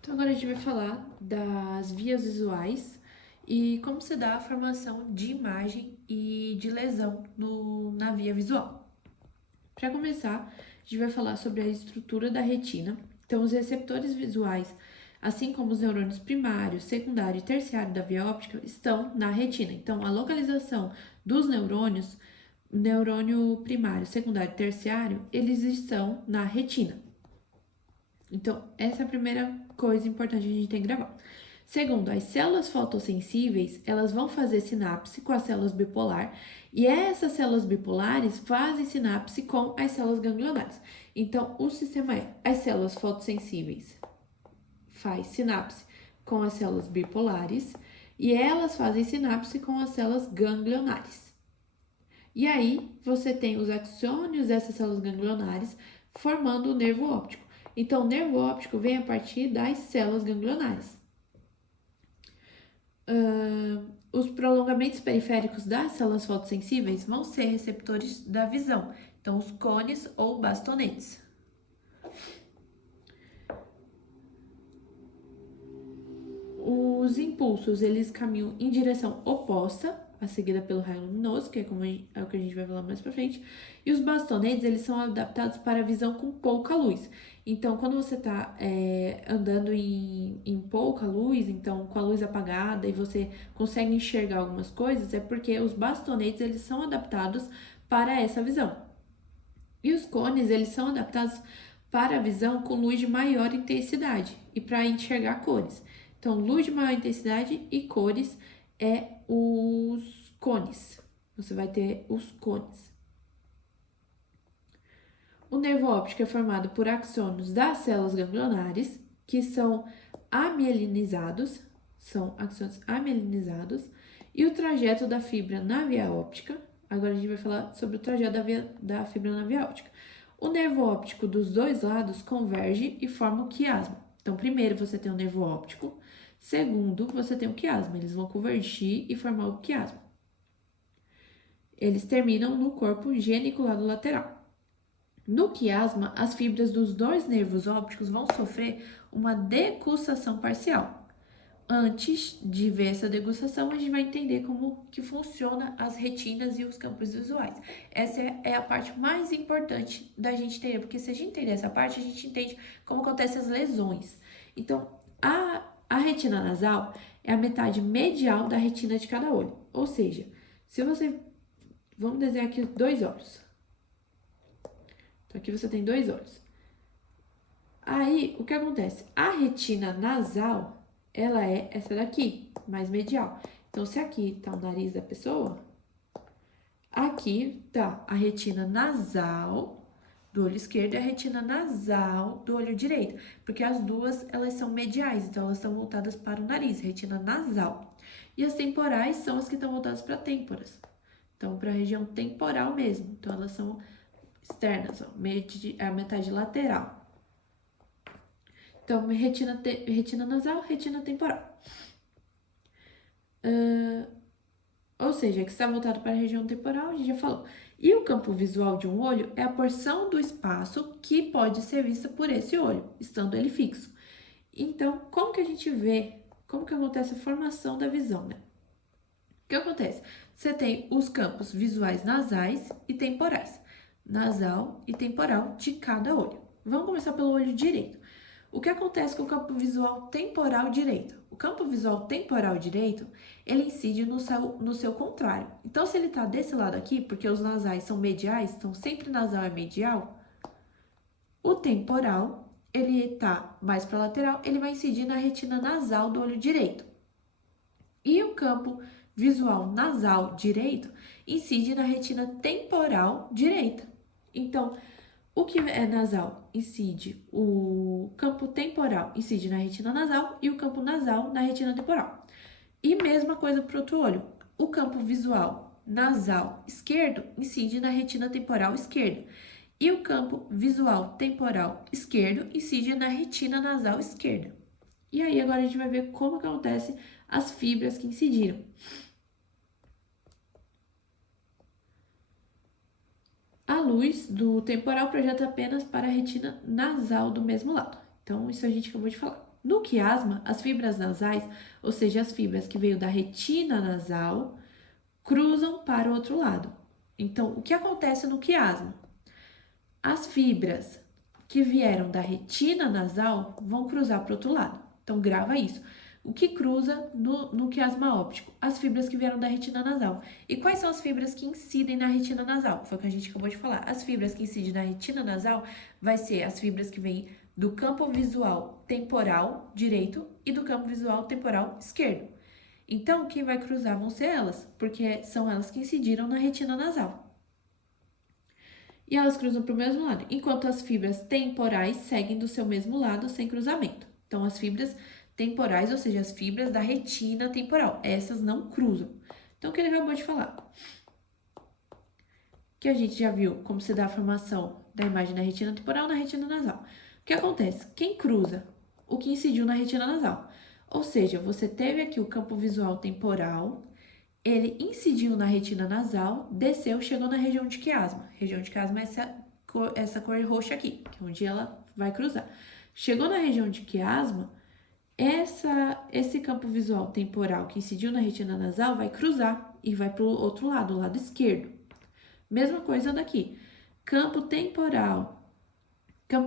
Então, agora a gente vai falar das vias visuais e como se dá a formação de imagem e de lesão na via visual. Para começar, a gente vai falar sobre a estrutura da retina. Então, os receptores visuais, assim como os neurônios primário, secundário e terciário da via óptica, estão na retina. Então, a localização dos neurônios, neurônio primário, secundário e terciário, eles estão na retina. Então, essa é a primeira coisa importante que a gente tem que gravar. Segundo, as células fotossensíveis, elas vão fazer sinapse com as células bipolar e essas células bipolares fazem sinapse com as células ganglionares. Então, o sistema é: as células fotossensíveis faz sinapse com as células bipolares e elas fazem sinapse com as células ganglionares. E aí, você tem os axônios dessas células ganglionares formando o nervo óptico. Então, o nervo óptico vem a partir das células ganglionares. Os prolongamentos periféricos das células fotossensíveis vão ser receptores da visão, então os cones ou bastonetes. Os impulsos, eles caminham em direção oposta, a seguida pelo raio luminoso, que é o que a gente vai falar mais pra frente. E os bastonetes, eles são adaptados para a visão com pouca luz. Então, quando você está andando em pouca luz, então com a luz apagada e você consegue enxergar algumas coisas, é porque os bastonetes, eles são adaptados para essa visão. E os cones, eles são adaptados para a visão com luz de maior intensidade e para enxergar cores. Então, luz de maior intensidade e cores é os cones. Você vai ter os cones. O nervo óptico é formado por axônios das células ganglionares, que são amielinizados, e o trajeto da fibra na via óptica. Agora a gente vai falar sobre o trajeto da fibra na via óptica. O nervo óptico dos dois lados converge e forma o quiasma. Então, primeiro você tem o nervo óptico, segundo você tem o quiasma. Eles vão convergir e formar o quiasma. Eles terminam no corpo geniculado lateral. No quiasma, as fibras dos dois nervos ópticos vão sofrer uma decussação parcial. Antes de ver essa degustação, a gente vai entender como que funciona as retinas e os campos visuais. Essa é a parte mais importante da gente entender, porque se a gente entender essa parte, a gente entende como acontecem as lesões. Então, a retina nasal é a metade medial da retina de cada olho. Ou seja, se você... Vamos desenhar aqui dois olhos. Então, aqui você tem dois olhos. Aí, o que acontece? A retina nasal, ela é essa daqui, mais medial. Então, se aqui tá o nariz da pessoa, aqui tá a retina nasal do olho esquerdo e a retina nasal do olho direito. Porque as duas, elas são mediais, então elas estão voltadas para o nariz, retina nasal. E as temporais são as que estão voltadas para têmporas. Então, para a região temporal mesmo. Então, elas são externas, ó, a metade lateral. Então, retina nasal, retina temporal. Ou seja, que está voltado para a região temporal, a gente já falou. E o campo visual de um olho é a porção do espaço que pode ser vista por esse olho, estando ele fixo. Então, como que a gente vê, como que acontece a formação da visão, né? O que acontece? Você tem os campos visuais nasais e temporais. Nasal e temporal de cada olho. Vamos começar pelo olho direito. O que acontece com o campo visual temporal direito? O campo visual temporal direito, ele incide no seu contrário. Então, se ele está desse lado aqui, porque os nasais são mediais, então sempre nasal é medial, o temporal, ele está mais para lateral, ele vai incidir na retina nasal do olho direito. E o campo visual nasal direito incide na retina temporal direita. Então, o que é nasal incide, o campo temporal incide na retina nasal e o campo nasal na retina temporal. E mesma coisa para o outro olho. O campo visual nasal esquerdo incide na retina temporal esquerda. E o campo visual temporal esquerdo incide na retina nasal esquerda. E aí agora a gente vai ver como que acontece as fibras que incidiram. A luz do temporal projeta apenas para a retina nasal do mesmo lado. Então, isso a gente acabou de falar. No quiasma, as fibras nasais, ou seja, as fibras que veio da retina nasal, cruzam para o outro lado. Então, o que acontece no quiasma? As fibras que vieram da retina nasal vão cruzar para o outro lado. Então, grava isso. O que cruza no quiasma óptico? As fibras que vieram da retina nasal. E quais são as fibras que incidem na retina nasal? Foi o que a gente acabou de falar. As fibras que incidem na retina nasal vai ser as fibras que vêm do campo visual temporal direito e do campo visual temporal esquerdo. Então, quem vai cruzar vão ser elas, porque são elas que incidiram na retina nasal. E elas cruzam para o mesmo lado, enquanto as fibras temporais seguem do seu mesmo lado sem cruzamento. Então, as fibras temporais, ou seja, as fibras da retina temporal, essas não cruzam. Então, o que ele acabou de falar? Que a gente já viu como se dá a formação da imagem na retina temporal na retina nasal. O que acontece? Quem cruza? O que incidiu na retina nasal. Ou seja, você teve aqui o campo visual temporal, ele incidiu na retina nasal, desceu, chegou na região de quiasma. Região de quiasma é essa cor roxa aqui, que é onde ela vai cruzar. Chegou na região de quiasma, esse campo visual temporal que incidiu na retina nasal vai cruzar e vai para o outro lado, o lado esquerdo. Mesma coisa daqui. Campo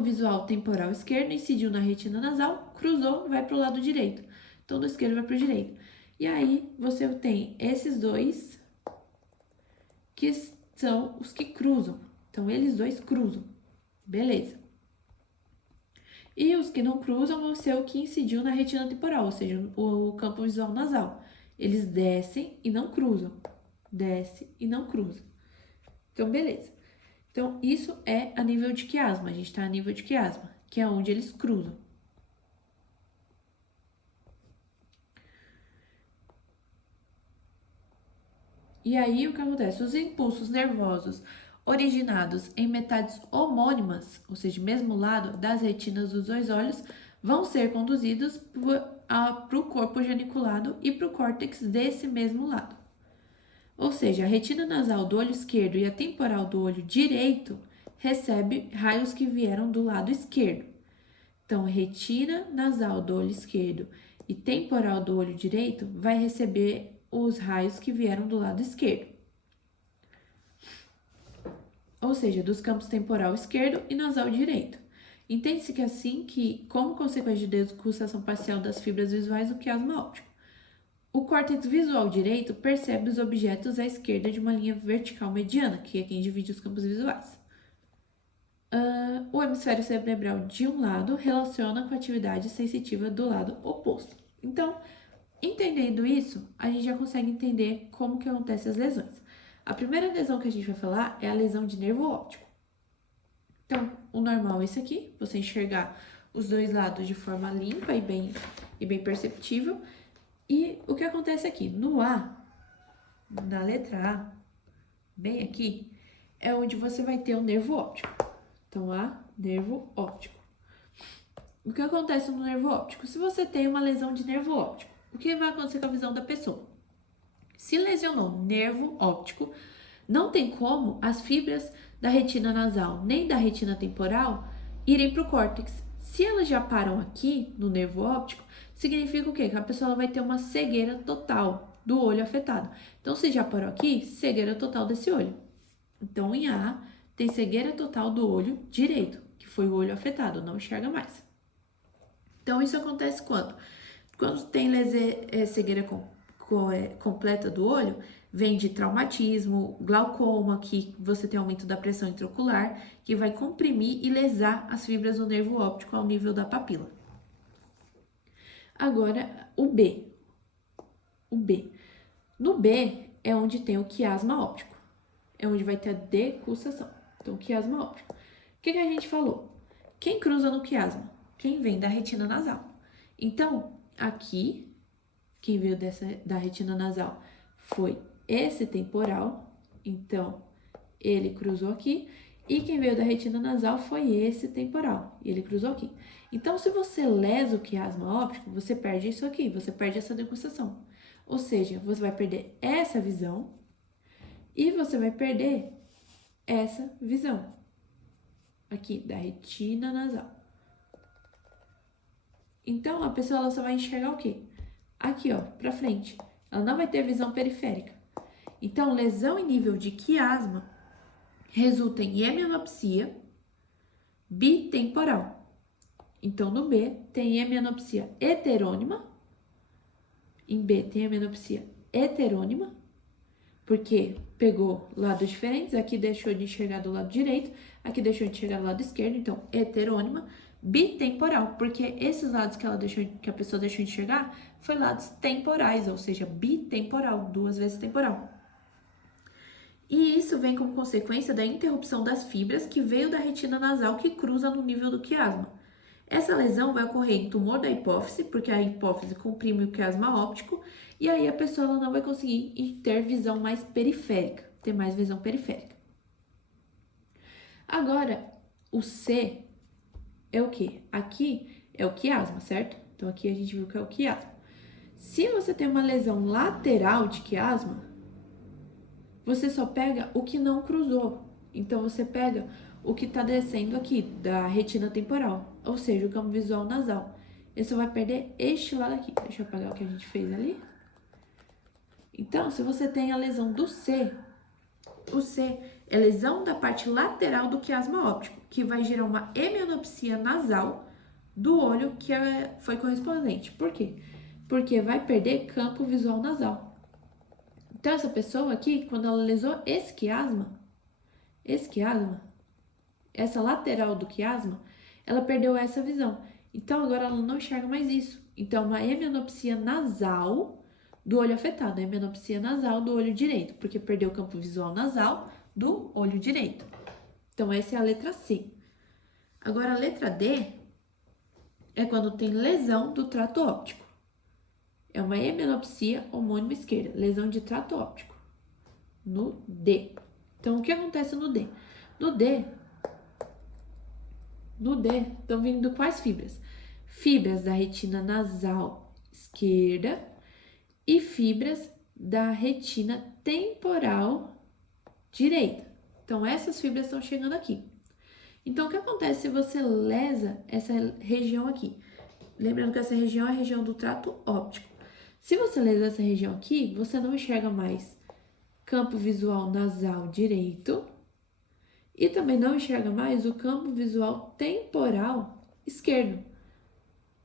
visual temporal esquerdo incidiu na retina nasal, cruzou, vai para o lado direito. Então, do esquerdo vai para o direito. E aí, você tem esses dois que são os que cruzam. Então, eles dois cruzam. Beleza. E os que não cruzam vão ser o que incidiu na retina temporal, ou seja, o campo visual nasal. Eles descem e não cruzam. Desce e não cruzam. Então, beleza. Então, isso é a nível de quiasma. A gente está a nível de quiasma, que é onde eles cruzam. E aí, o que acontece? Os impulsos nervosos originados em metades homônimas, ou seja, mesmo lado das retinas dos dois olhos, vão ser conduzidos para o corpo geniculado e para o córtex desse mesmo lado. Ou seja, a retina nasal do olho esquerdo e a temporal do olho direito recebe raios que vieram do lado esquerdo. Então, retina nasal do olho esquerdo e temporal do olho direito vai receber os raios que vieram do lado esquerdo. Ou seja, dos campos temporal esquerdo e nasal direito. Entende-se que assim que, como consequência de degustação parcial das fibras visuais do quiasma óptico, o córtex visual direito percebe os objetos à esquerda de uma linha vertical mediana, que é quem divide os campos visuais. O hemisfério cerebral de um lado relaciona com a atividade sensitiva do lado oposto. Então, entendendo isso, a gente já consegue entender como que acontecem as lesões. A primeira lesão que a gente vai falar é a lesão de nervo óptico. Então, o normal é esse aqui, você enxergar os dois lados de forma limpa e bem perceptível. E o que acontece aqui? No A, na letra A, bem aqui, é onde você vai ter o nervo óptico. Então, A, nervo óptico. O que acontece no nervo óptico? Se você tem uma lesão de nervo óptico, o que vai acontecer com a visão da pessoa? Se lesionou o nervo óptico, não tem como as fibras da retina nasal nem da retina temporal irem para o córtex. Se elas já param aqui no nervo óptico, significa o quê? Que a pessoa vai ter uma cegueira total do olho afetado. Então, se já parou aqui, cegueira total desse olho. Então, em A, tem cegueira total do olho direito, que foi o olho afetado, não enxerga mais. Então, isso acontece quando? Quando tem cegueira completa do olho, vem de traumatismo, glaucoma, que você tem aumento da pressão intraocular, que vai comprimir e lesar as fibras do nervo óptico ao nível da papila. Agora, o B. O B. No B é onde tem o quiasma óptico. É onde vai ter a decussação. Então, quiasma óptico. O que a gente falou? Quem cruza no quiasma? Quem vem da retina nasal. Então, aqui, quem veio da retina nasal foi esse temporal. Então, ele cruzou aqui. E quem veio da retina nasal foi esse temporal. E ele cruzou aqui. Então, se você lesa o quiasma óptico, você perde isso aqui. Você perde essa degustação. Ou seja, você vai perder essa visão e você vai perder essa visão aqui da retina nasal. Então, a pessoa ela só vai enxergar o quê? Aqui, ó, pra frente. Ela não vai ter visão periférica. Então, lesão em nível de quiasma resulta em hemianopsia bitemporal. Então, no B tem hemianopsia heterônima. Em B tem hemianopsia heterônima, porque pegou lados diferentes. Aqui deixou de enxergar do lado direito, aqui deixou de enxergar do lado esquerdo. Então, heterônima. Bitemporal, porque esses lados que a pessoa deixou de enxergar foi lados temporais, ou seja, bitemporal, 2 vezes temporal. E isso vem como consequência da interrupção das fibras que veio da retina nasal que cruza no nível do quiasma. Essa lesão vai ocorrer em tumor da hipófise, porque a hipófise comprime o quiasma óptico, e aí a pessoa ela não vai conseguir ter visão mais periférica, ter mais visão periférica. Agora, o C é o que? Aqui é o quiasma, certo? Então, aqui a gente viu que é o quiasma. Se você tem uma lesão lateral de quiasma, você só pega o que não cruzou. Então, você pega o que está descendo aqui, da retina temporal, ou seja, o campo visual nasal. Você só vai perder este lado aqui. Deixa eu apagar o que a gente fez ali. Então, se você tem a lesão do C, o C é lesão da parte lateral do quiasma óptico, que vai gerar uma hemianopsia nasal do olho que foi correspondente. Por quê? Porque vai perder campo visual nasal. Então, essa pessoa aqui, quando ela lesou esse quiasma, essa lateral do quiasma, ela perdeu essa visão. Então, agora ela não enxerga mais isso. Então, uma hemianopsia nasal do olho afetado, hemianopsia nasal do olho direito, porque perdeu o campo visual nasal do olho direito. Então, essa é a letra C. Agora, a letra D é quando tem lesão do trato óptico. É uma hemianopsia homônima esquerda, lesão de trato óptico. No D. Então, o que acontece no D? No D, estão vindo quais fibras? Fibras da retina nasal esquerda e fibras da retina temporal direita. Então, essas fibras estão chegando aqui. Então, o que acontece se você lesa essa região aqui? Lembrando que essa região é a região do trato óptico. Se você lesa essa região aqui, você não enxerga mais campo visual nasal direito e também não enxerga mais o campo visual temporal esquerdo.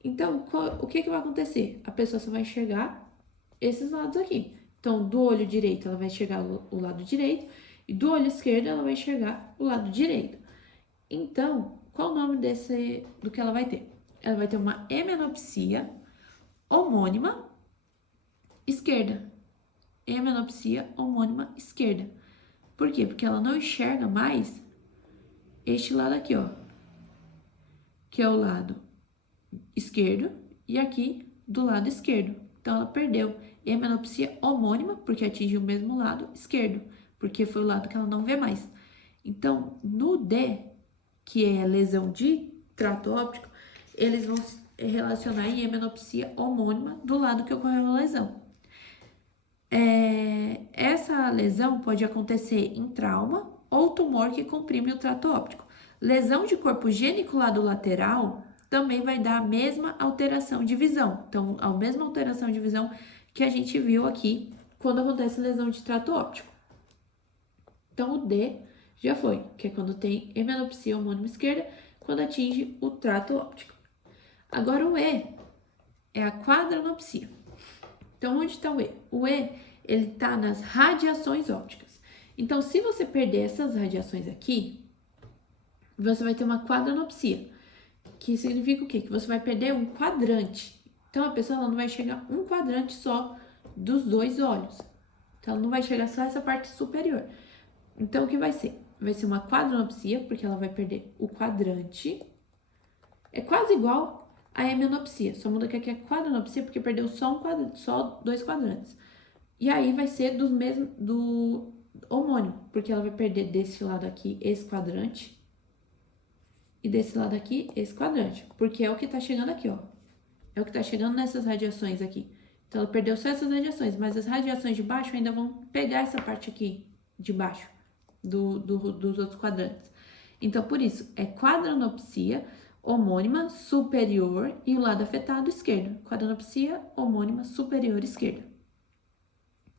Então, o que vai acontecer? A pessoa só vai enxergar esses lados aqui. Então, do olho direito, ela vai enxergar o lado direito e do olho esquerdo, ela vai enxergar o lado direito. Então, qual o nome do que ela vai ter? Ela vai ter uma hemianopsia homônima esquerda. Hemianopsia homônima esquerda. Por quê? Porque ela não enxerga mais este lado aqui, ó, que é o lado esquerdo, e aqui do lado esquerdo. Então, ela perdeu hemianopsia homônima, porque atinge o mesmo lado esquerdo, porque foi o lado que ela não vê mais. Então, no D, que é lesão de trato óptico, eles vão se relacionar em hemianopsia homônima do lado que ocorreu a lesão. Essa lesão pode acontecer em trauma ou tumor que comprime o trato óptico. Lesão de corpo geniculado lateral também vai dar a mesma alteração de visão. Então, a mesma alteração de visão que a gente viu aqui quando acontece lesão de trato óptico. Então, o D já foi, que é quando tem hemianopsia homônima esquerda, quando atinge o trato óptico. Agora, o E é a quadranopsia. Então, onde está o E? O E, ele está nas radiações ópticas. Então, se você perder essas radiações aqui, você vai ter uma quadranopsia, que significa o quê? Que você vai perder um quadrante. Então, a pessoa ela não vai enxergar um quadrante só dos dois olhos. Então, ela não vai enxergar só essa parte superior. Então, o que vai ser? Vai ser uma quadranopsia, porque ela vai perder o quadrante. É quase igual a hemianopsia, só muda que aqui é quadranopsia, porque perdeu só dois quadrantes. E aí vai ser do homônimo, porque ela vai perder desse lado aqui esse quadrante e desse lado aqui esse quadrante, porque é o que tá chegando aqui, ó. É o que tá chegando nessas radiações aqui. Então, ela perdeu só essas radiações, mas as radiações de baixo ainda vão pegar essa parte aqui de baixo dos outros quadrantes. Então, por isso, é quadranopsia homônima superior e o lado afetado esquerdo. Quadranopsia homônima superior esquerda.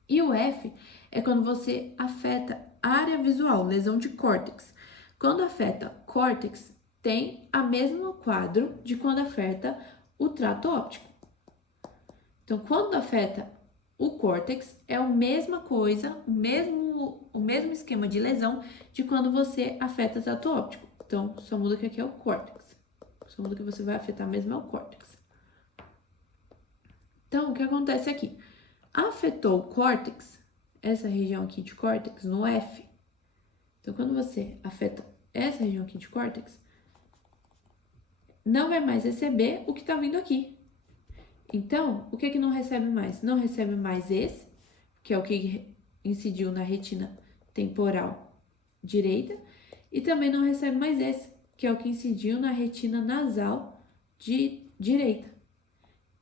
E o F é quando você afeta área visual, lesão de córtex. Quando afeta córtex, tem a mesmo quadro de quando afeta o trato óptico. Então, quando afeta o córtex, é a mesma coisa, o mesmo esquema de lesão de quando você afeta o trato óptico. Então, só muda que aqui é o córtex. Só muda que você vai afetar mesmo é o córtex. Então, o que acontece aqui? Afetou o córtex, essa região aqui de córtex, no F. Então, quando você afeta essa região aqui de córtex, não vai mais receber o que tá vindo aqui. Então, o que é que não recebe mais? Não recebe mais esse, que é o que incidiu na retina temporal direita, e também não recebe mais esse, que é o que incidiu na retina nasal de direita,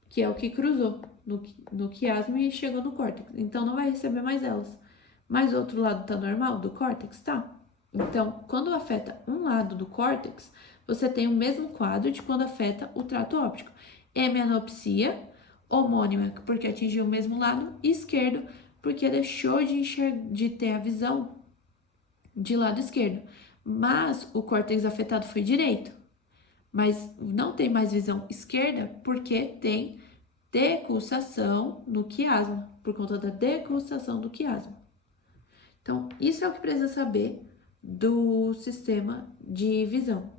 que é o que cruzou no quiasma e chegou no córtex. Então, não vai receber mais elas. Mas o outro lado tá normal do córtex? Tá. Então, quando afeta um lado do córtex, você tem o mesmo quadro de quando afeta o trato óptico. Hemianopsia, homônima, porque atingiu o mesmo lado, e esquerdo, porque deixou de ter a visão de lado esquerdo. Mas o córtex afetado foi direito. Mas não tem mais visão esquerda porque tem decussação no quiasma, por conta da decussação do quiasma. Então, isso é o que precisa saber do sistema de visão.